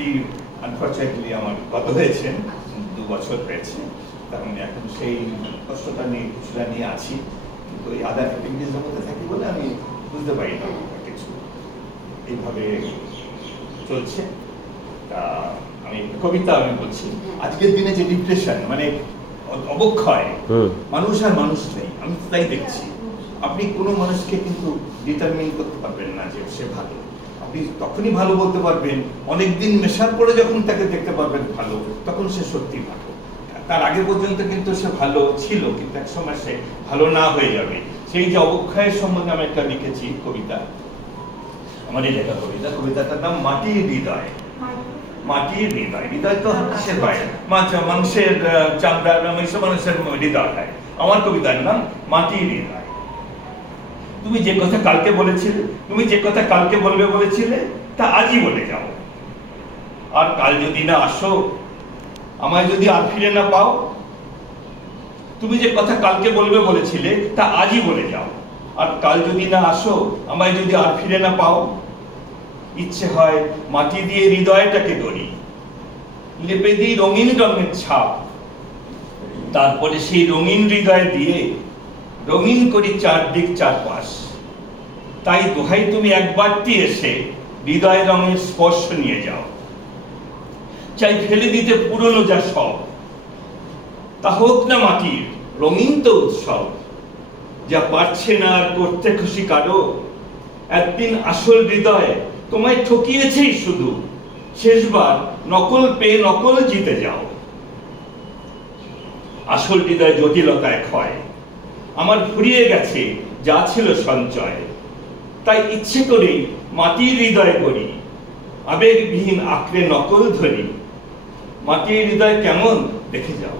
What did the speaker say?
স্ত্রী আনফর্চুনেটলি আমার গত হয়েছে, 2 বছর হয়েছে। তার মানে এখন সেই কষ্টটা নিয়ে কিছুটা নিয়ে আছি, কিন্তু এই আদার অ্যাক্টিভিটিসের মধ্যে থাকি বলে আমি বুঝতে পারি না কিছু। এইভাবে চলছে। আমি কবিতা বলছি, আজকের দিনে যে ডিপ্রেশন, মানে অবক্ষয়, মানুষ আর মানুষ নেই, আমি তাই দেখছি। আপনি কোনো মানুষকে কিন্তু ডিটারমিন করতে পারবেন না যে সে ভালো। আপনি তখনই ভালো বলতে পারবেন অনেকদিন নেশার পরে যখন তাকে দেখতে পারবেন ভালো, তখন সে সত্যি ভালো। তার আগে পর্যন্ত কিন্তু সে ভালো ছিল, কিন্তু এক সময় সে ভালো না হয়ে যাবে। সেই যে অবক্ষয়ের সম্বন্ধে আমি একটা লিখেছি কবিতা, আমার এই লেখা কবিতা, কবিতাটার নাম মাটির হৃদয়। মাটির হৃদয়, হৃদয় তো কিসের বাইরে, মানুষের চামড়ার মানুষের হৃদয় হয়। আমার কবিতার নাম মাটির হৃদয়। তুমি যে কথা কালকে বলেছিলে, তুমি যে কথা কালকে বলবে বলেছিলে, তা আজই বলে যাও। আর কাল যদি না আসো, আমায় যদি আর ফিরে না পাও। তুমি যে কথা কালকে বলবে বলেছিলে, তা আজই বলে যাও। আর কাল যদি না আসো, আমায় যদি আর ফিরে না পাও। ইচ্ছে হয় মাটি দিয়ে হৃদয়টাকে গড়ি, লেপে দিই রঙিন রঙের ছাপ। তারপরে সেই রঙিন হৃদয় দিয়ে রঙিন করি চারদিক চারপাশ। তাই দোহাই তুমি একবারটি এসে হৃদয় রঙের স্পর্শ নিয়ে যাও। চাই ফেলে দিতে পুরনো যা সব, তা হোক না মাটির রঙিন তো উৎসব। যা পারছে না আর করতে খুশি কারো, একদিন আসল হৃদয় তোমায় ঠকিয়েছেই শুধু। শেষবার নকল পেয়ে নকল জিতে যাও। আসল হৃদয় জটিলতায় ক্ষয়, আমার ফুরিয়ে গেছে যা ছিল সঞ্চয়। তাই ইচ্ছে করেই মাটির হৃদয় করি, আবেগবিহীন আঁকড়ে নকল ধরি। মাটির হৃদয় কেমন দেখে যাও।